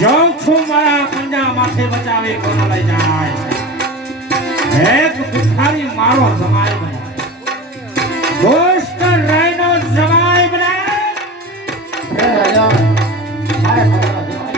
જાઉં છું મારા પંજા માથે બચાવી કોણ લઈ જાય એક ભિખારી મારો જમાઈ બનાય દોસ્ત રાયનો જમાઈ બનાય હે રાજા મારે ખબર રાજા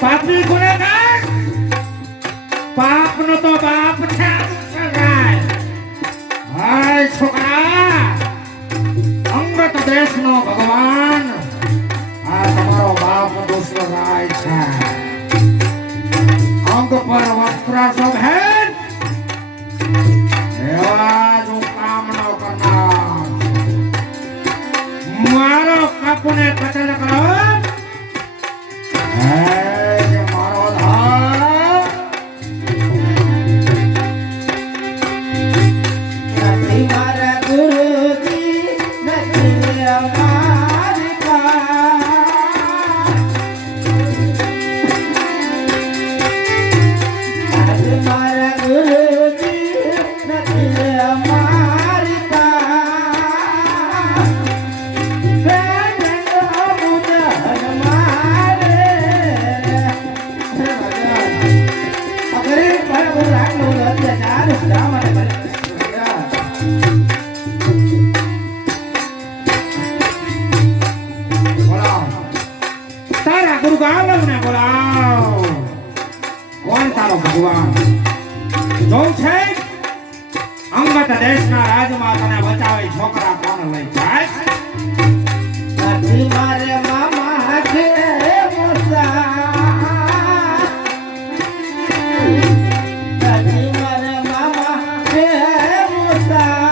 પાપી ગુનેગાર પાપનો તો બાપ છે સગાય હાય છોકરા અંગત દેશનો ભગવાન આ તમારો બાપ દોસ્તો રાય છે અંગ પર વસ્ત્ર શોભે એવા જો કામ ન કરનાર મારો કાપુને કતલ કરો ભગવાન જો છે અંગત દેશના રાજમાં તને બચાવી છોકરા કોણ લઈ જાય નથી મારે મામા છે મોસા નથી મારે મામા છે મોસા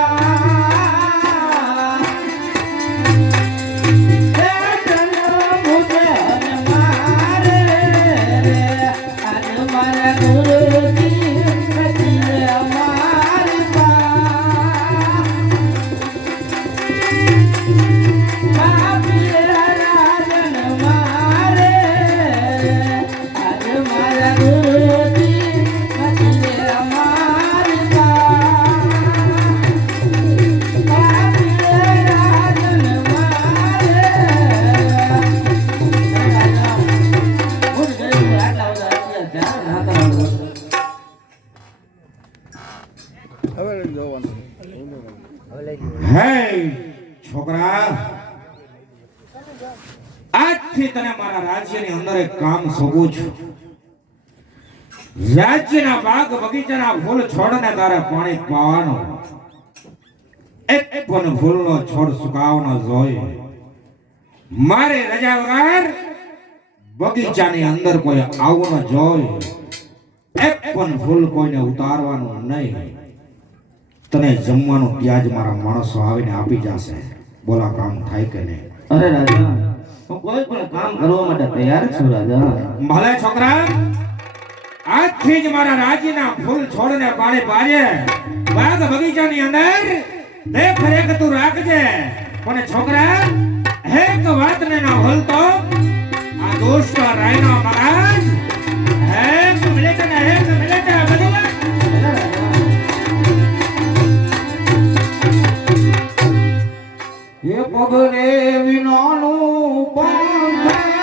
છોકરા આજથી તને મારા રાજ્યની અંદર એક કામ સોંપું છું રાજ્યના બાગ બગીચાના ફૂલ છોડને તારે પાણી પાવાનું એક પણ ફૂલનો છોડ સુકાવનો જોઈએ મારે રજા વગર બગીચાની અંદર કોઈ આવવું ન જોઈએ એક પણ ફૂલ કોઈને ઉતારવાનું નહીં તને જમવાનું ત્યાજ મારા માણસો આવીને આપી જશે બોલા કામ થાય કે નહીં અરે રાજા હું કોઈ પણ કામ કરવા માટે તૈયાર છું રાજા ભલે છોકરા આજથી જ મારા રાજ્યના ફૂલ છોડને પાણી પાજે બાગ બગીચાની અંદર દેખ રેખ તું રાખજે પણ છોકરા એક વાતને ના ભૂલતો આ દોસ્ત રાયનો મહારાજ એક મિનિટ બધું એ પગને વિનાનું પાંખ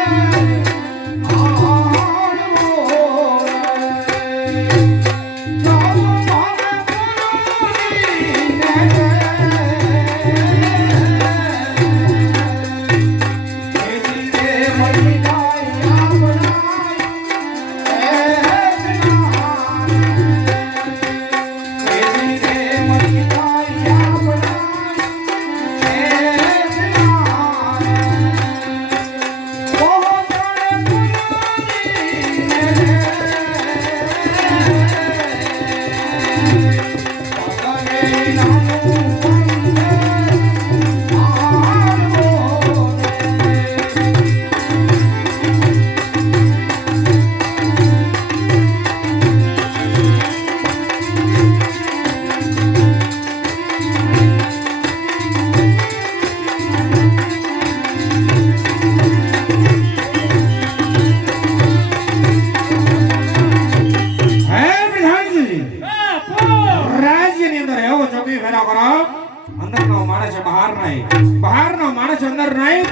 માણસ બહાર નહીં, બહારનો માણસ અંદર નહીં.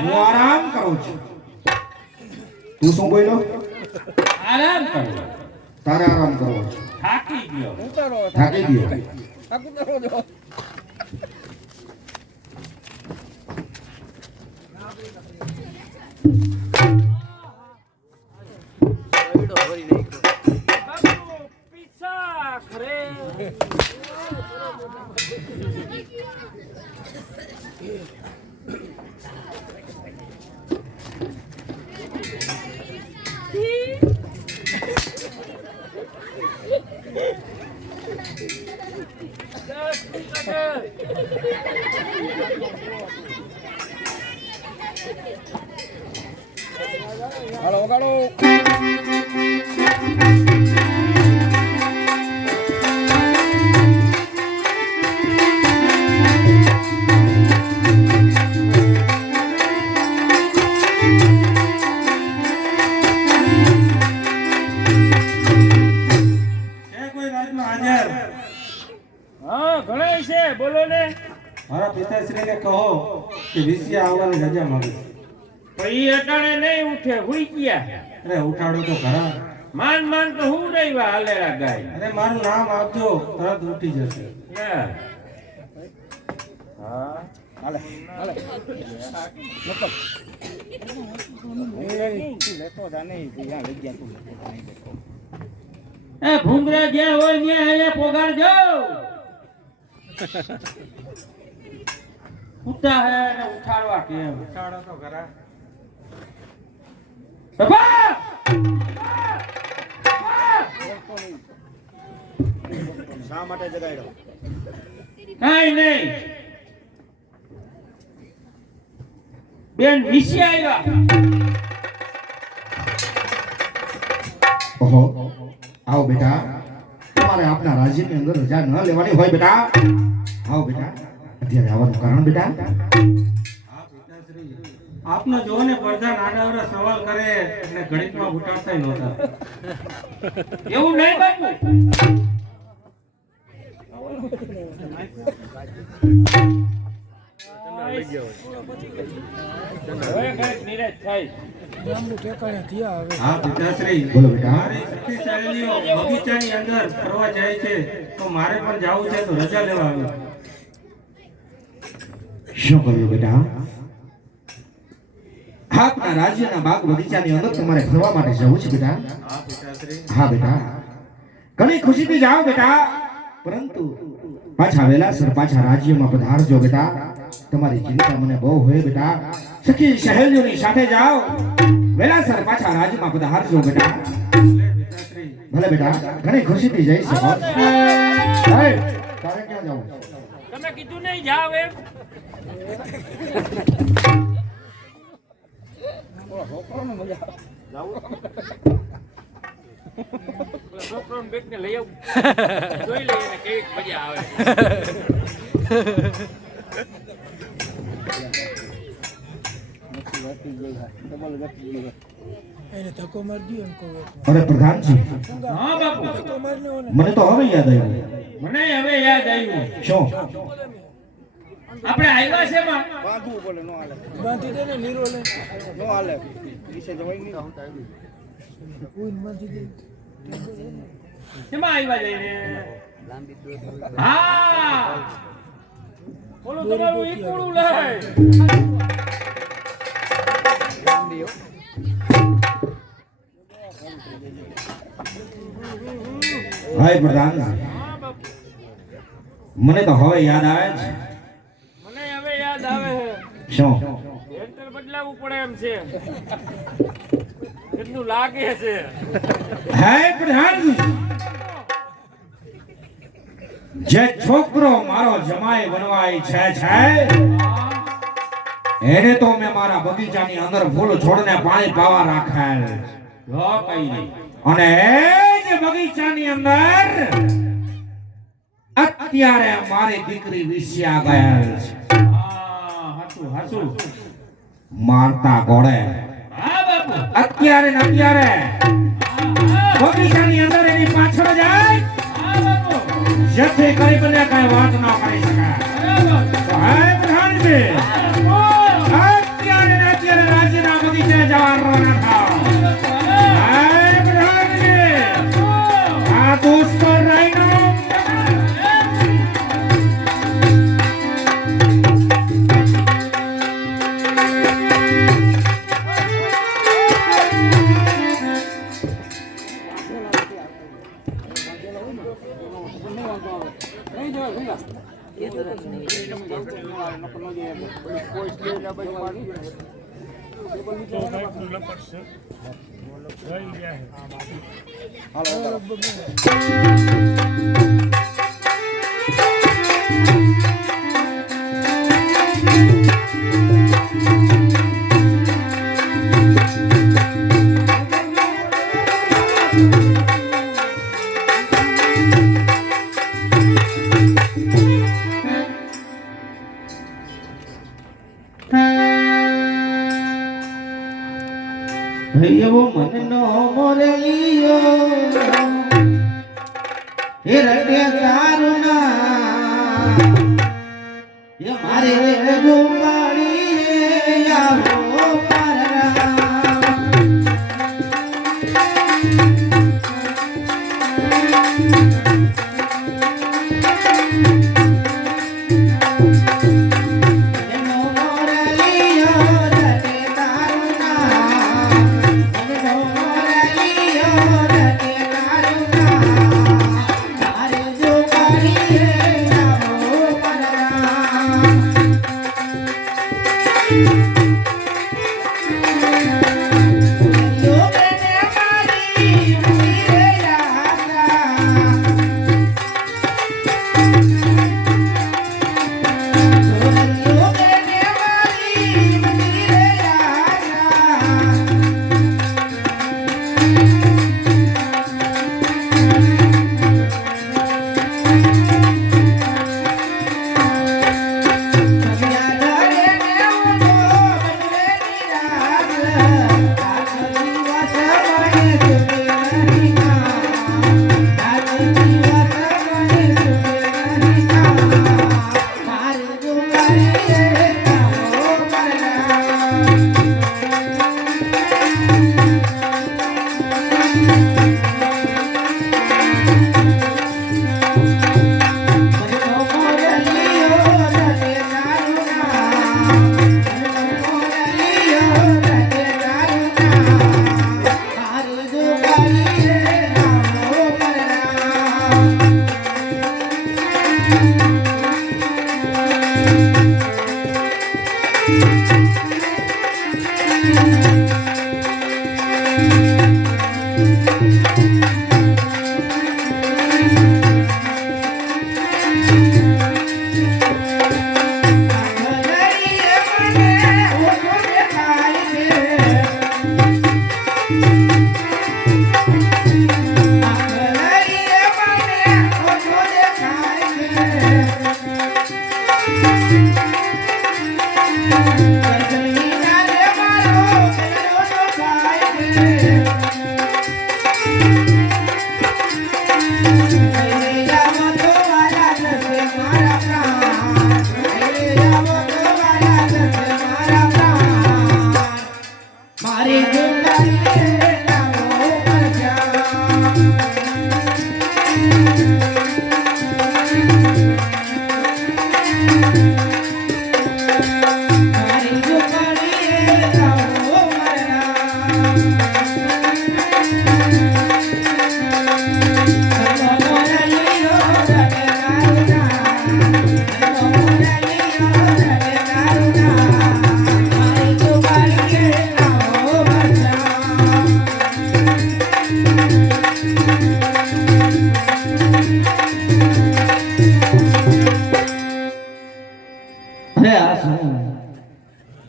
હું આરામ કરું છું. તું શું બોલ્યો? આરામ કરો. તારે આરામ કરવો છે. થાકી ગયો. થાકી ગયો. પીસા ખરે. હાલો વગાડો. હા ઘણા છે, બોલો ને. મારા પિતાશ્રીને કહો કે વિસિયા આવવાની રજા માંગે. પછી અટાણે નહીં ઉઠે, હુઈ ગયા. અરે ઉઠાડો તો ખરા. માન માન તો હું રહેવા હાલેલા ગાય. અરે મારું નામ આપજો, તરત ઉઠી જશે. ના. હા હાલે હાલે. એ ભૂંગરા જ્યાં હોય ત્યાં અહીંયા પોગાડજો. ઉઠા હે ને ઉઠાડવા કેમ? ઉઠાડો તો ખરા. બાબા! શા માટે જગાડ્યો? કાંઈ નહીં. બેન વિશે આવ્યા. ઓહો, આવો બેટા. તમારે આપના રાજ્યની અંદર રજા ન લેવાની હોય બેટા. આવો બેટા. અત્યારે આવવાનું કારણ બેટા? હા પિતાશ્રી, આપનો જોવો ને પ્રધાન આડાવડા સવાલ કરે એટલે ગણિતમાં ઉઠાડતા નહોતા. એવું નહીં બાપુ. હવે કઈક નિરાશ થાય. હા પિતાશ્રી, બોલો બેટા. મારી સખી સહેલીઓ બગીચાની અંદર ફરવા જાય છે તો મારે પણ જવું છે તો રજા લેવા આવ્યો. શું કર્યું બેટા? આપના રાજ્યના બાગ બગીચાની અંદર તમારે ફરવા માટે જવું છે બેટા? હા પિતાશ્રી. હા બેટા, ઘણી ખુશીથી જાઓ બેટા, પરંતુ પાછા વેલાસર પાછા રાજ્યમાં પધારજો બેટા. તમારી ચિંતા મને બહુ હોય બેટા. સખી સહેલીઓની સાથે જાઓ, વેલાસર પાછા રાજ્યમાં પધારજો બેટા. પિતાશ્રી, ભલે બેટા, ઘણી ખુશીથી જઈ શકો. તારે ક્યાં જવું? તમે કીધું નહીં જાવ એમ. છોકરાને બેગને લઈ આવું. જોઈ લઈએ ને કેવી મજા આવે. અરે પ્રધાનજી, હા બાપુ. મને તો હવે યાદ આવ્યું. મને હવે યાદ આવ્યું. શું? આપણે આવ્યા છે માં. શેમાં આવ્યા જઈને? હા બોલો તમારું ઈકુડું લાય. હાય પ્રધાનજી, હા બાપુ. મને તો હવે યાદ આવે છે. મને હવે યાદ આવે છે. શું? એન્ટર બદલાવવું પડે એમ છે. કેટલું લાગે છે. હાય પ્રધાનજી, જે છોકરો મારો જમાઈ બનવાય છે એને તો મેં મારા બગીચાની અંદર ફૂલ છોડને પાણી પાવા રાખેલ. જો કઈ નહીં. અને એ જ બગીચાની અંદર અત્યારે મારી દીકરી વિસ્યા ગયેલ છે. હા હાચું હાચું. મારતા ઘોડે હા બાપુ. અત્યારે ને અત્યારે બગીચાની અંદર એની પાછળ જાય, હા બાપુ. જેથી ગરીબને કઈ વાત ન કરી શકાય. બરાબર. તો હાય પ્રધાનજી અત્યારે ને અત્યારે રાજ્યના બગીચે જવા રવાના થાઓ હાય પ્રધાનજી આ દુષ્કર રાયનો એવો મનનો મોરલિયો હે રડે તારું ના એ મારે ગુમાડી આવો મારા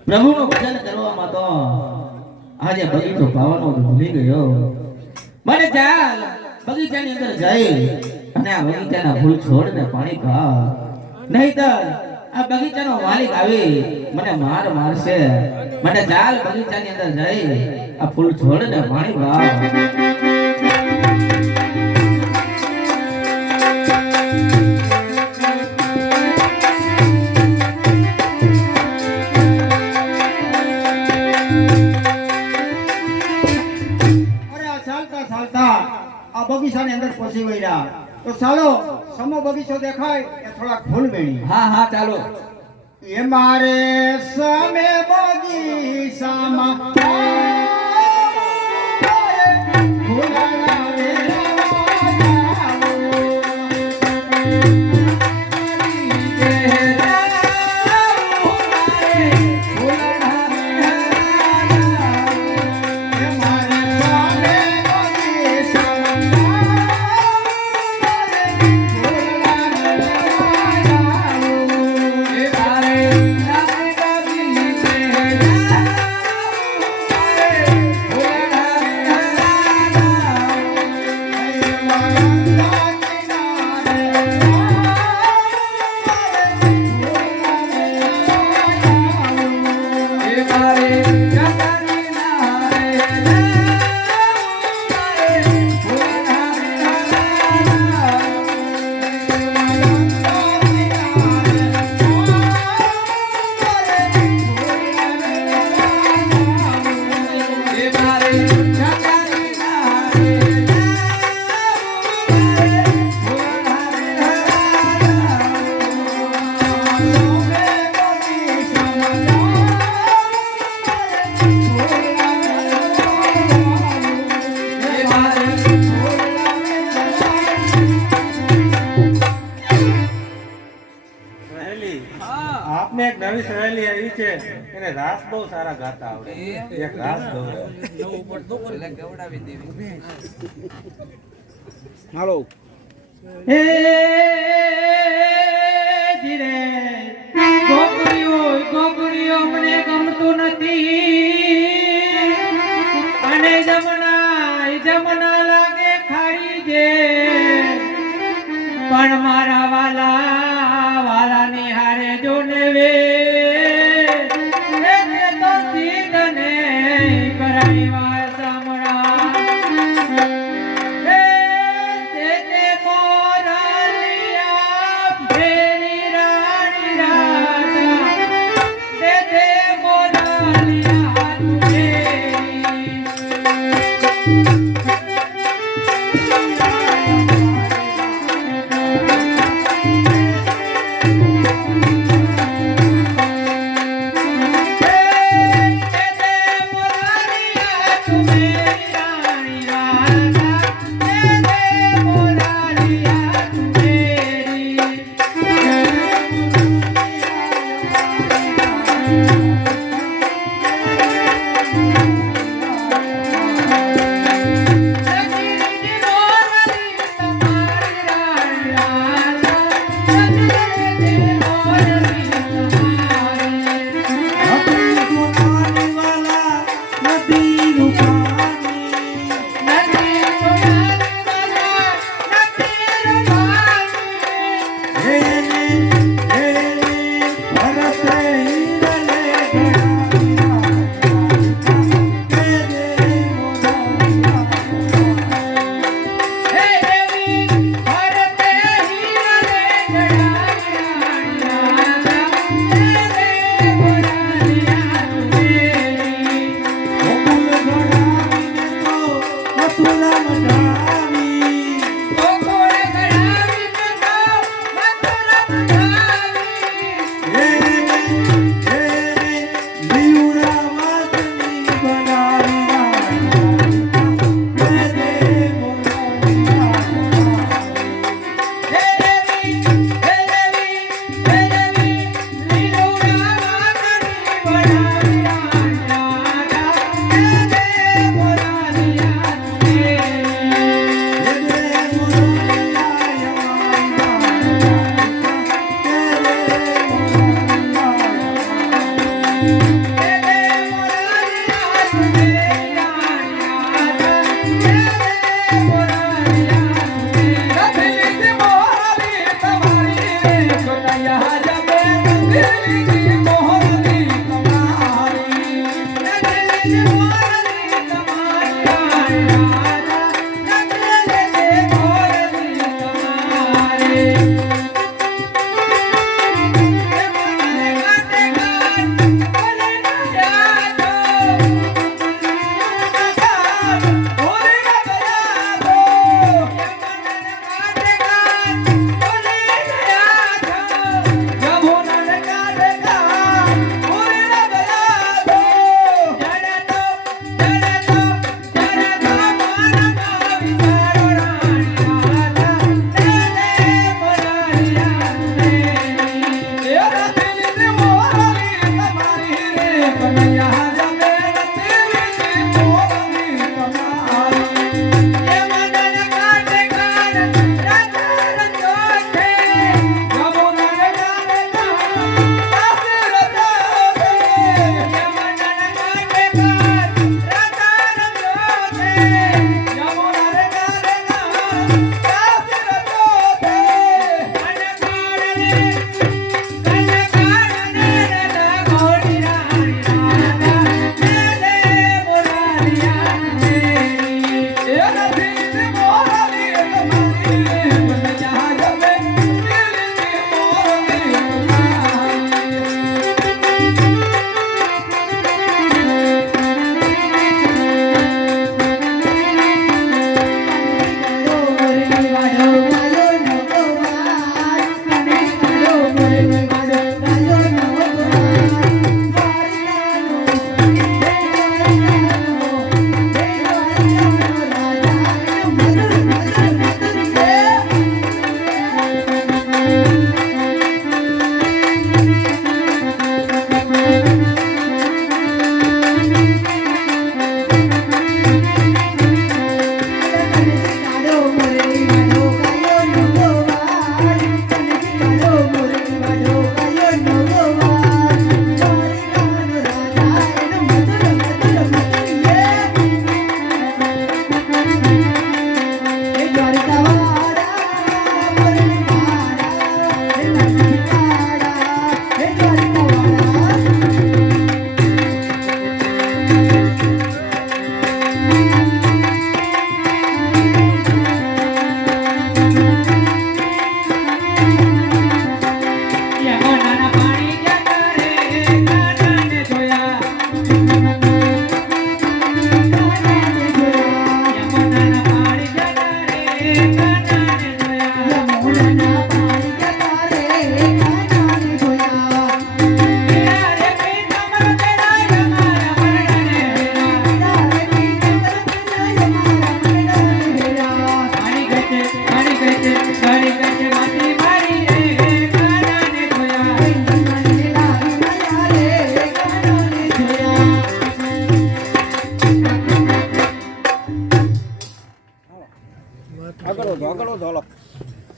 પ્રભુનું ભજન કરવામાં તો આજે બગીચો પાવાનો ભૂલી ગયો. મને ચાલ બગીચાની અંદર જઈ અને આ બગીચાના ફૂલ છોડને પાણી પા, નહીતર આ બગીચાનો માલિક આવી મને મારશે. મને ચાલ બગીચાની અંદર જઈ આ ફૂલ છોડને પાણી પા. ચાલતા ચાલતા આ બગીચાની અંદર પહોંચી ગયા. તો ચાલો સમો બગીચો દેખાય એ થોડાક ફૂલ વેણી. હા હા ચાલો. એ મારે સમે બગીચામાં ફૂલના આપને એક નવી સહેલી આવી છે એને રાસ બહુ સારા ગાતા આવડે. એક રાસ હાલો. હે ધીરે ગોકળીઓ મને ગમતું નથી અને જમના લાગે ખારી જે પણ મારા વાલા નિહારે જો ને વે તો સીધને કરાઈ વાર સામણા તે મોરલિયા ભેરી રાણી રાધા તે મોરલિયા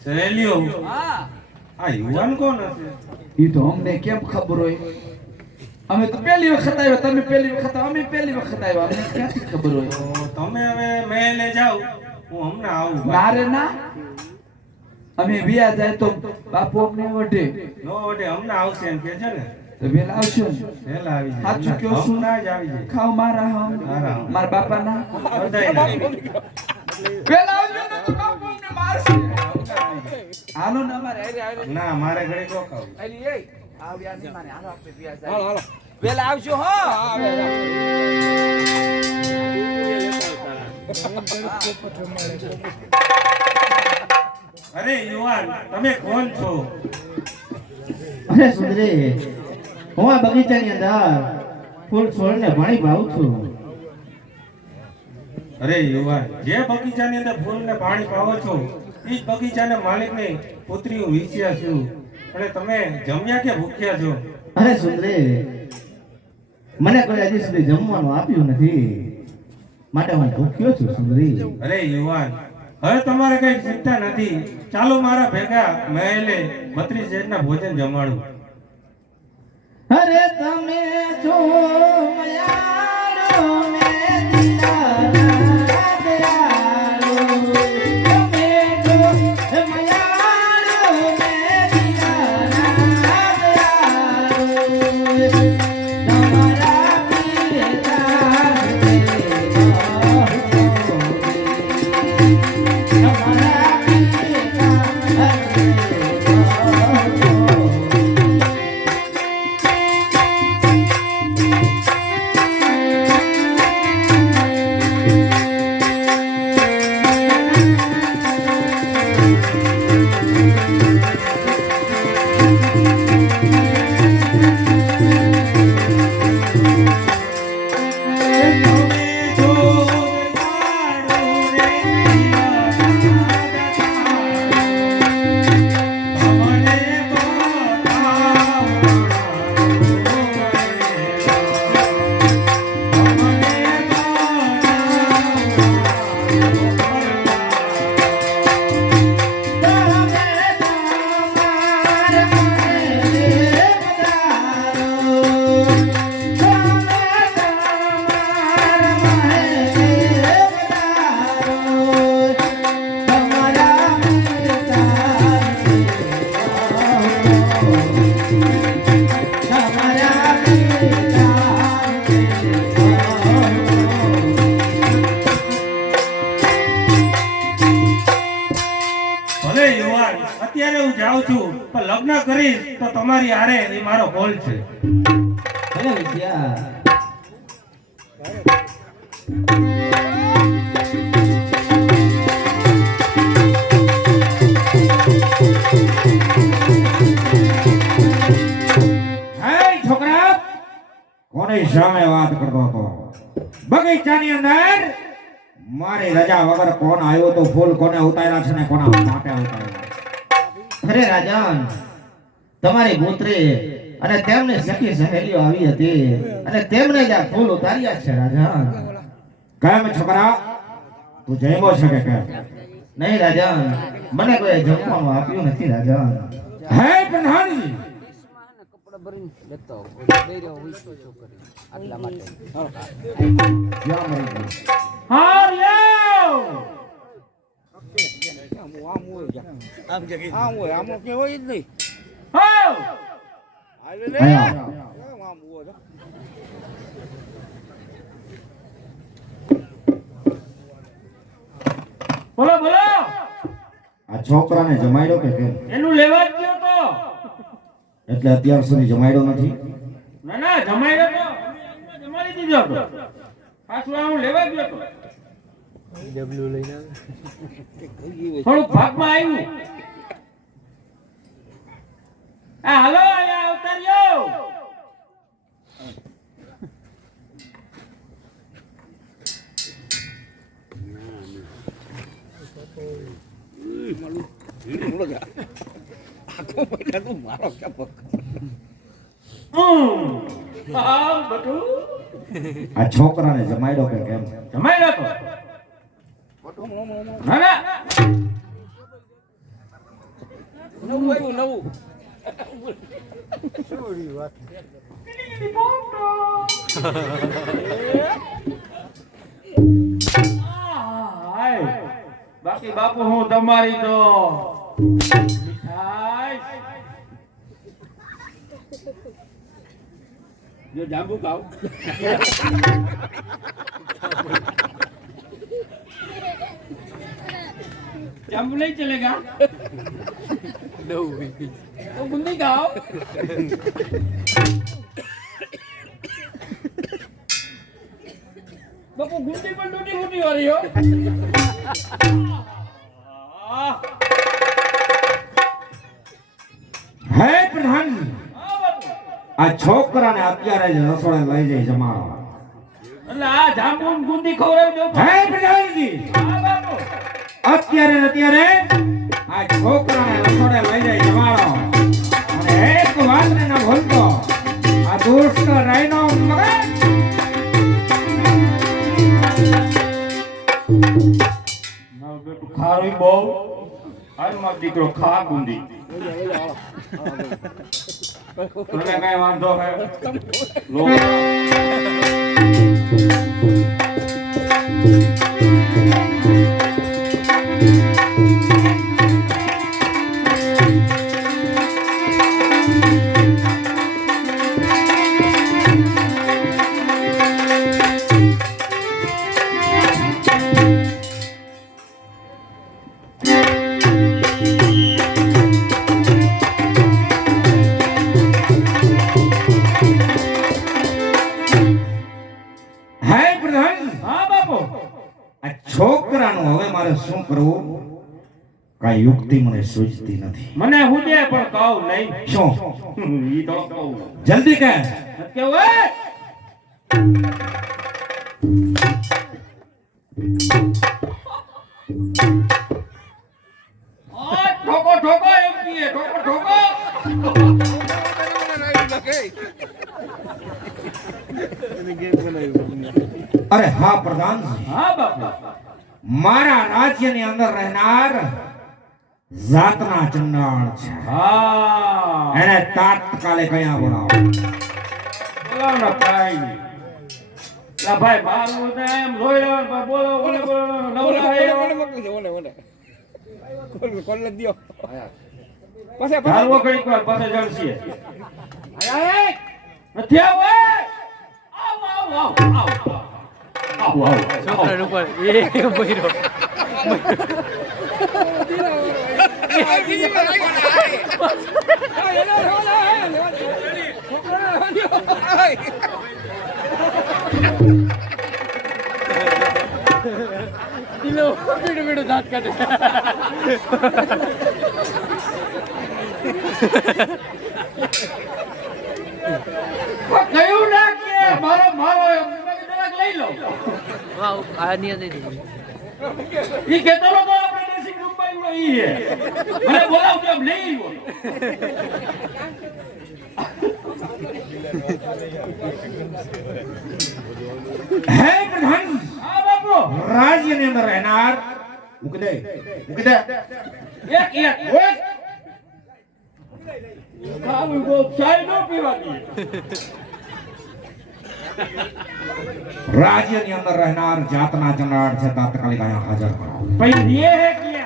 સહેલીઓ આ યુવાન કોણ હશે? ઈ તો અમને કેમ ખબર હોય? અમે તો પહેલી વખત આવ્યા, તમે પહેલી વખત આવ્યા, અમે પહેલી વખત આવ્યા, અમને ક્યાંથી ખબર હોય? તો તમે હવે મહેલે જાઓ, હું હમણાં આવું. ના રે ના, અમે વ્યા જાય તો બાપુ અમને વઢે. નો વડે હમણાં આવશે એમ કે છે ને. તો વેલા આવશો ને? વહેલા આવી જાય. સાચું કહો છું? હમણાં જ આવી જાય. ખાવ મારા હાવ, મારા. મારા બાપાના. બધાયના. વેલા આવજો ને તો બાપુ અમને મારશે. હાલો ને અમારે હારે હારે. ના મારે ઘરે રોકાવું. અલી એ આવ્યા નહીં મારે, હાલો આપણે વ્યા જાય. વેલા આવજો હો. અરે યુવાન તમે કોણ છો? અરે સુંદરી, હું આ બગીચાની અંદર ફૂલ છોડને પાણી પાઉં છું. અરે યુવાન, જે બગીચાની અંદર ફૂલને પાણી પાવો છો એ જ બગીચાના માલિકની પુત્રી હું વિશ્યા છું. અને તમે જમ્યા કે ભૂખ્યા છો? અરે સુંદરી, મને કોઈ હજી સુધી જમવાનું આપ્યું નથી, માટે હું ભૂખ્યો છું સુંદરી. અરે યુવાન, હવે તમારે કઈ ચિંતા નથી. ચાલો મારા ભેગા મહેલે 32 જેટના ભોજન જમાડું. અરે તમે છો મયાળો ને દિલાના દયાળો, તમે છો મયાળો ને દિલાના દયાળો, તમારા પીરતા ભલે યુવાન, અત્યારે હું જાઉં છું પણ લગ્ન કરીશ તો તમારી હારે એ મારો બોલ છે. ભલે વિદ્યા. હે છોકરા, કોની સામે વાત કરતો હતો? બગીચાની અંદર મારી રજા વગર કોણ આવ્યો તો ફૂલ કોને ઉતાર્યા છે ને કોના માટે ઉતાર્યા? અરે રાજન, તમારી પુત્રી અને તેમની સખી સહેલીઓ આવી હતી અને તેમને જ આ ફૂલ ઉતાર્યા છે રાજન. કેમ છોકરા, તું જમ્યો છે કે કેમ? નહીં રાજન, મને કોઈ જમવાનું આપ્યું નથી રાજન. હે પ્રધાનજી, કપડા ભરીને લેતો આવો. દઈ રહ્યો હોય તો છોકરી આટલા માટે. જ્યાં મરી ગયું. હાર લ્યો. હાવ. અહીંયા. બોલો બોલો, આ છોકરાને જમાડ્યો કે કેમ? એનું લેવા જ ગયો તો. એટલે અત્યાર સુધી જમાડ્યો નથી? ના ના, જમાડ્યો તો, જમાડી દીધો તો. પાછું આ હું લેવા ગયો તો. થોડુંક ભાગમાં આવ્યું. આ હાલો, અહીંયા અવતાર્યો. હા, બધું આ છોકરાને જમાડ્યો કે કેમ? જમાડ્યો તો. ના ના, નવું આવ્યું નવું હાય બાકી બાપુ હું તમારી તો મીઠાઈ જો જાંબુ ખાવ જાંબુ નહીં ચલેગા નવું તો બુંદી ખાઓ બાપુ ગુંદી પણ ટૂટી ફૂટી વાળી હો હે પ્રધાન આ છોકરાને અત્યારે જ રસોડે લઈ જઈ જમાડો એટલે આ જાંબુ ને ગુંદી ખવડાવી દો હે પ્રધાનજી હા બાપુ અત્યારે ને અત્યારે આ છોકરાને રસોડે લઈ જઈ જમાડો અને એક વાતને ન ભૂલતો આ દુષ્ટ રાયનો મગજ મારો બેટું ખારું બહુ હાલ મારો દીકરો ખા ગુંદી તને કઈ વાંધો હે લો હે પ્રધાન હા બાપુ આ છોકરાનું હવે મારે શું કરવું કઈ યુક્તિ મને સૂઝતી નથી મને હુજે પણ કહું નહીં શું ઈ તો કહું જલ્દી કહે કેવું હે ઠોકો ઠોકો એમ કીએ ઠોકો ઠોકો અરે હા પ્રધાન હા બાપુ મારા રાજ્યની અંદર રહેનાર જાતના ચંડાળ છે હા એને તાત્કાલિક કયા બોલાવો બોલાવ ને કાઈ નહીં લા ભાઈ મારું ને એમ રોઈ રહ્યો પણ બોલો બોલો બોલો નવરા હે ધારવો ઘડીક વાર પાસે જણસીએ નથી આવો આવ આવ આવ આવ આવ આવ છોકરા ઉપર એ બૈરો દિલો બેડો બેડો દાંત કાઢે કયું ના કે મારો મારો દરક લઈ લો વાવ આ નિયત ઈ કેતો તો આપણે ડ્રેસિંગ રૂમ માં ઈ હે મને બોલાવ કે લઈ લો હે પ્રધાન હા બાપુ રાજ્યની અંદર રહેનાર મૂકી દે એક એક ખાવું ગો ચાય નો પીવા દે રાજ્યની અંદર રહેનાર જાતના ચંડાળ છે તાત્કાલિક અહીંયા હાજર કરો ભાઈ ये है क्या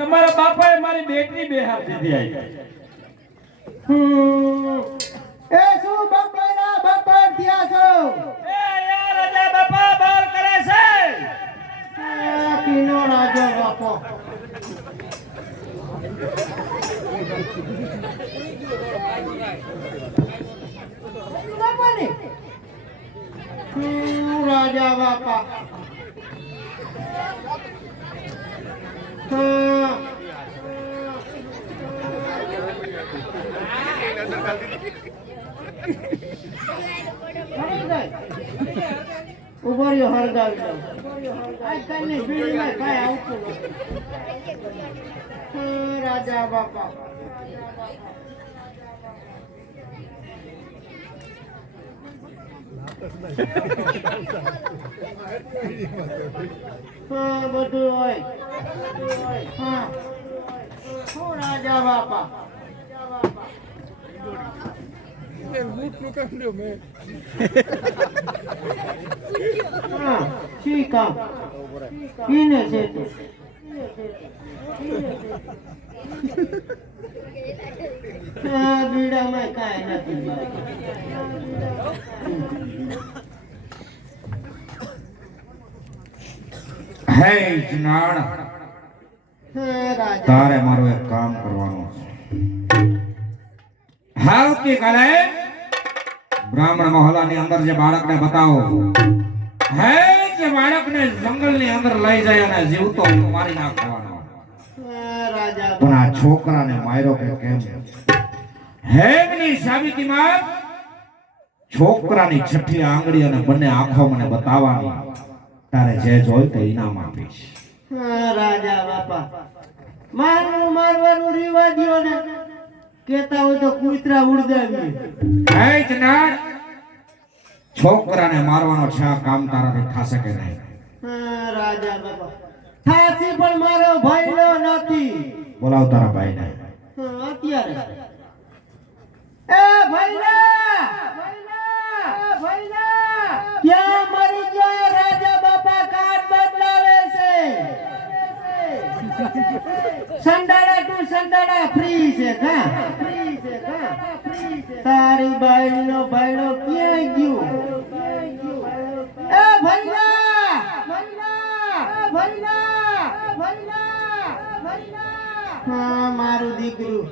તમારા બાપાએ મારી બેટરી બે હાથ દીધી આવી એ શું બપોરના બપોર થયા છો એ યાર રાજા બાપા બહાર કરે છે આ કીનો રાજો બાપો બાપાને રાજા બાપા ઉભો રહ્યો હરગાવી દઉં આજકાલની પીઢીમાં કાંઈ આવતું નથી રાજા બાપા હા બધું હોય હા શું રાજા બાપા હા શી કામ પીને છે તું હા બીડામાં કાંઈ નથી હે જનાડ, રાજા તારે મારું એક કામ કરવાનું છે. આવતીકાલે બ્રાહ્મણ મહોલ્લાની અંદર જે બાળકને બતાવો, હે જે બાળકને જંગલની અંદર લઈ જાય અને જીવતો મારી નાખવાનો. રાજા પણ આ છોકરાને માર્યો કે કેમ? હેગની સાબિતીમાં છોકરાની છઠ્ઠી આંગળી અને બંને આંખો મને બતાવવાની. તારે જે જોઈ તે ઇનામ આપીશ. રાજા બાપા મારવાનું રિવાજીઓ ને કેતા હોય તો કૂતરા ઉડદાવી. હે જનાર, છોકરાને મારવાનો છે આ કામ તારાથી થશે કે નહીં? રાજા બાપા થાસી પણ મારો ભાઈલો નથી. બોલાવ તારા ભાઈને. અત્યારે એ ભાઈલા ક્યાં મરી ગયો? રાજા બાપા કાટ બદલાવે છે. સંડાડા ટુ સંડાડા ફ્રી છે કા? તારી બાઈનો ભાઈડો ક્યાં ગયો? એ ભાઈલા હા મારું દીકરું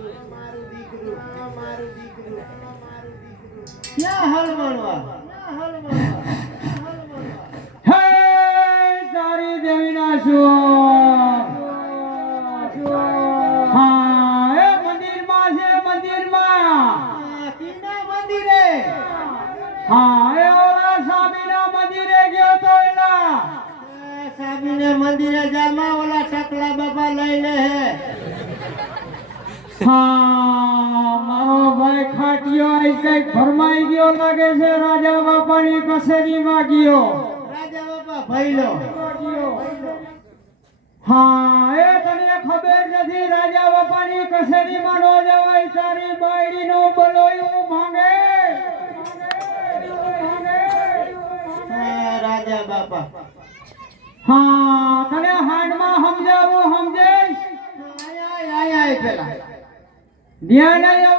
ક્યાં હલવાણવા? હે તારી દેવીના શું? હા એ મંદિરમાં છે, મંદિરમાં. કીના મંદિરે? હા એ ઓલા સ્વામીના મંદિરે ગયો તો એલા. સ્વામીને મંદિરે જામાં ઓલા ટકલા બાપા લઈ લે હે. હા મારો ભાઈ ખાટિયો આઈ કઈક ભરમાઈ ગયો લાગે છે. રાજા બાપાની કસેરીમાં ગયો. રાજા બાપા ભઈલો. હા એ તને ખબર નથી રાજા બાપાની કસેરીમાં નો જવાય. તારી બાયડીનો બલોયું માંગે. રાજા બાપા હા તને હાંડમાં સમજાવું સમજે? આય પેલા ધ્યાન આય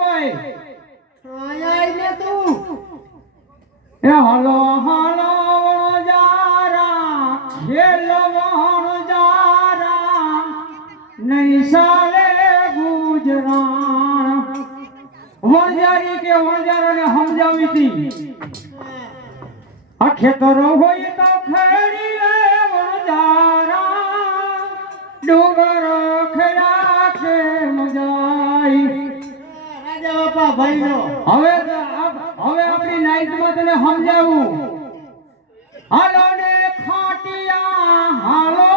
આય તું એ હલો હલો જારા ખેલો જારા નહીં સાલે ગુજરાન. વણજારી કે વણજારાને સમજાવી હતી આ ખેતરો હોય તો ખેડી લે વણજારા ડુંગર ખેડા કે મજાઈ. રાજા બાપા ભાઈનો હવે આપણી નાઈટમાં તને સમજાવું. હાલો ને ખાટિયા, હાલો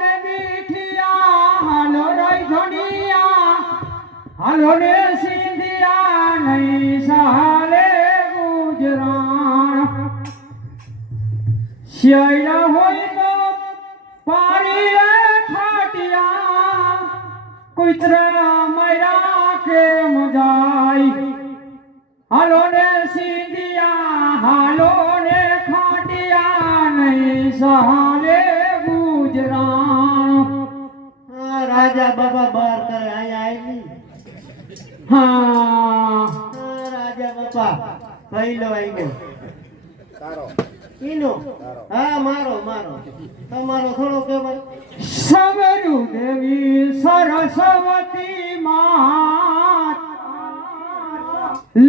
ને મીઠિયા, હાલો રાઈધણિયા, હાલો ને સિંધિયા નહીં સાલે ગુજરાન. શિયાળા હોય તો પાણી રે ખાટિયા, કુતરા મર્યા કે મજાઈ. હાલો ને સિંધિયા, હાલો ને ખાટિયા નહીં સહાલે ગુજરાન. રાજા બાબા બાર કરે અહીંયા આવી. હા રાજા બાપા પહેલો આવી ગયો. ઈનો હા મારો તમારો થોડો કહેવાય. સવરુ દેવી સરસ્વતી માં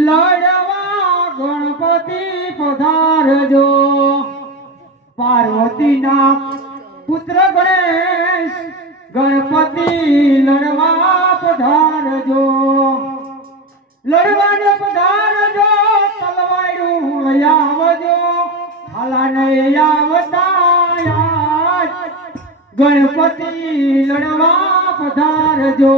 લડવા ગણપતિ પધારજો. પાર્વતીના પુત્ર ગણેશ ગણપતિ લડવા પધારજો. લડવાને પધારજો, તલવારું લઈ આવજો. હાલા નહીં આવે ગણપતિ લડવા પધારજો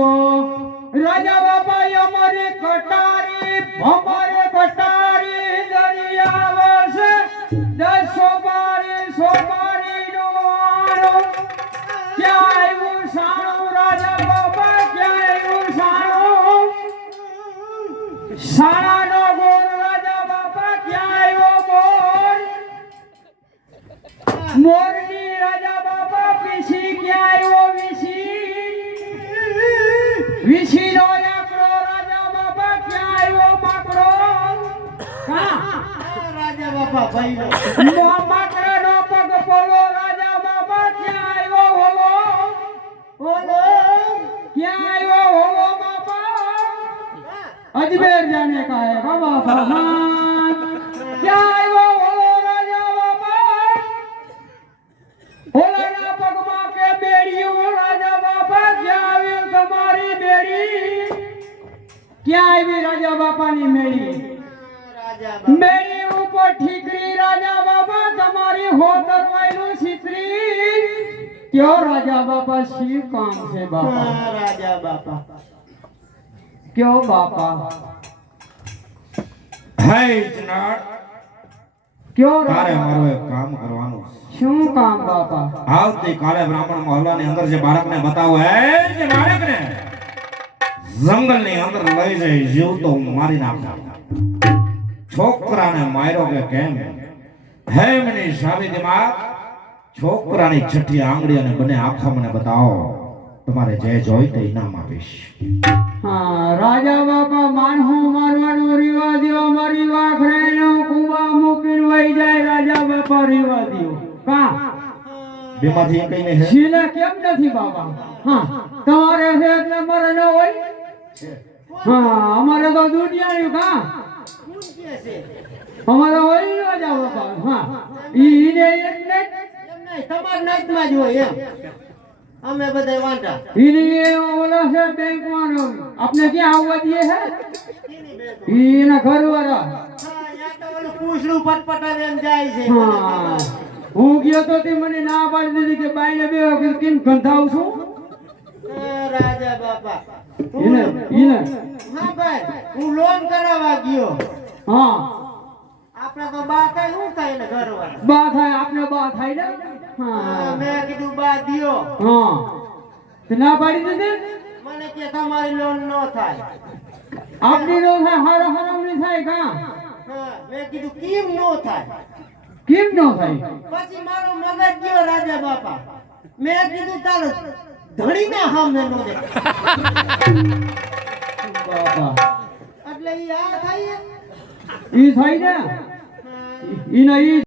રાજા બાપા અમારે કટારી અમારે કટારી દરિયા વર્ષે 10 સોપારી નો વારો ક્યાં આવ્યું સાણું રાજા બાપા ક્યાં આવ્યું સાણું સાણાનો ગોર રાજા બાપા ક્યાં આવ્યો મોરની રાજા બાપા પીછી ક્યાં આવ્યો વીછી નો લાકડો રાજા બાપા ક્યાં આવ્યો માકડો રાજા બાપા ભાઈ માકડા નો પગ પોલો રાજા બાપા ક્યાં આવ્યો હોલો ક્યાં આવ્યો હોલો બાપા अजमेर जाने का है बाबा फरमान क्या है वो राजा बाबा ओला पगमा के बेड़ी वो राजा बाबा क्या है तुम्हारी बेड़ी क्या है भी राजा बापा ની મેળી મેળી ઉપર ઠીકરી રાજા બાપા તમારી હોતર વાયલું સિત્રી ક્યો રાજા બાપા શી કામ છે બાપા રાજા બાપા क्यों बापा હે જનાર क्यों તારે राजा મારું એક કામ કરવાનું છે. શું કામ બાપા આવતી કાલે બ્રાહ્મણ મહોલ્લાની અંદર જે બાળકને બતાવો હે જે બાળકને જંગલની અંદર લઈ જઈ જીવતો હું મારી નાખું છોકરાને માર્યો કે કેમ હે મની સાબિતીમાં છોકરાની છઠ્ઠી આંગળી અને બંને આંખા મને બતાવો તમારે જે જોઈ તે ઇનામ આપીશ હા રાજા બાપા માનહો મારવાનો રિવાજ્યો મારી વાખરેનો કુવા મૂકીને વઈ જાય રાજા બાપા રિવાજ્યો કા બેમાંથી એક કઈ નહીં શીલે કેમ નથી બાપા હા તમારે છે એટલે મારે ન હોય હા અમારે તો દુનિયાની કા અમારે હોય રાજા બાપા હા ઈને એટલે તમાર નાઈટમાં જ હોય એમ અમે બધા વાંટા ઈને ઓલા છે બેંક વાળો આપને ક્યાં આવવા દે છે ઈના ઘરવાળા યા તો ઓલું પૂછડું પટપટાવે એમ જાય છે હા હું ગયો તો તે મને ના પાડી દીધી કે બાઈને બે વખત કેમ ગંધાવ છું રાજા બાપા ઈને હા ભાઈ હું લોન કરાવવા ગયો હા આપણે તો બા થાય શું થાય ને ઘરવાળા બા થાય આપને બા થાય ને હા મેં કીધું બા દિયો હા તે ના પાડી દીધી મને કે તમારી લોન નો થાય આપની નો થાય હારો હરામણી થાય કા હા મેં કીધું કેમ નો થાય કેમ નો થાય પછી મારો મગજ ગયો રાજા બાપા મેં કીધું તારો ધણી ના સામે નો દે બાપા એટલે ઈ આ થાય ઈ થાય ને ઈ નહીં